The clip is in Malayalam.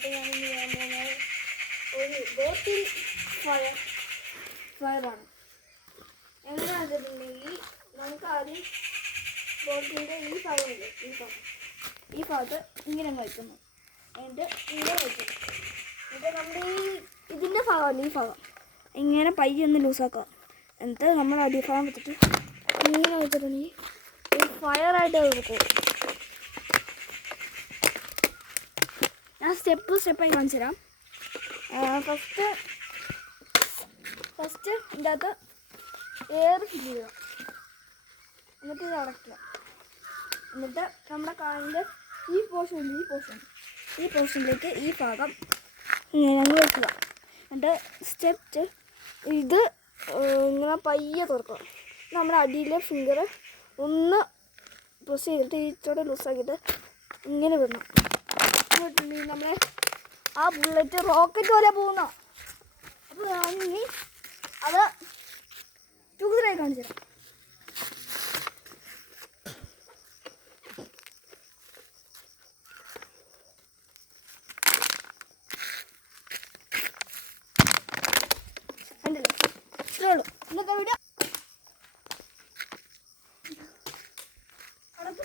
അപ്പോൾ ഞാൻ ചെയ്യാൻ പോകുന്നത് ഒരു ബോട്ടിൽ ഫയറാണ്. എങ്ങനെയാണെന്ന് വെച്ചിട്ടുണ്ടെങ്കിൽ നമുക്ക് ആദ്യം ബോട്ടിൻ്റെ ഈ ഭാഗമില്ലേ, ഈ ഭാഗത്ത് ഇങ്ങനെ വയ്ക്കുന്നു. എന്നിട്ട് ഇങ്ങനെ വയ്ക്കുന്നു. എന്നിട്ട് നമ്മുടെ ഇതിൻ്റെ ഭാഗമാണ് ഈ ഭാഗം ഇങ്ങനെ പയ്യെ ഒന്ന് ലൂസാക്കുക. എന്നിട്ട് നമ്മൾ അടിഭാഗം വെച്ചിട്ട് ഇങ്ങനെ വെച്ചിട്ടുണ്ടെങ്കിൽ ഒരു ഫയറായിട്ട് വെക്കും. ഞാൻ സ്റ്റെപ്പായി കാണിച്ചു തരാം. ഫസ്റ്റ് ഇതിൻ്റെ അകത്ത് എയർ ഫില്ല് ചെയ്യുക. എന്നിട്ട് ഇത് അടയ്ക്കുക. എന്നിട്ട് നമ്മുടെ കാലിൻ്റെ ഈ പോർഷനിലേക്ക് ഈ ഭാഗം ഇങ്ങനെ വെക്കുക. എന്നിട്ട് സ്റ്റെപ്പ് ഇത് ഇങ്ങനെ പയ്യെ തുറക്കുക. നമ്മുടെ അടിയിലെ ഫിംഗർ ഒന്ന് പ്രസ് ചെയ്തിട്ട് ഇച്ചോടെ ലൂസാക്കിയിട്ട് ഇങ്ങനെ വിടണം. നമ്മളെ ആ ബുള്ളറ്റ് റോക്കറ്റ് പോലെ പോകുന്ന. അപ്പോൾ ഞാനിനി അത് ടൂതറായി കാണിച്ചു തരാം. ഇത്രേ ഉള്ളൂ ഇന്നത്തെ വീഡിയോ.